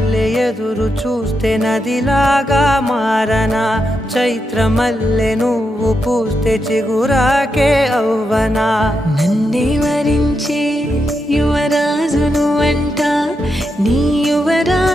మల్లె ఎదురు చూస్తే నదిలాగా మారనా చైత్ర మల్లె నువ్వు పూస్తే చిగురాకే అవ్వనా నన్నే వరించే యువరాజును అంట నీ యువరా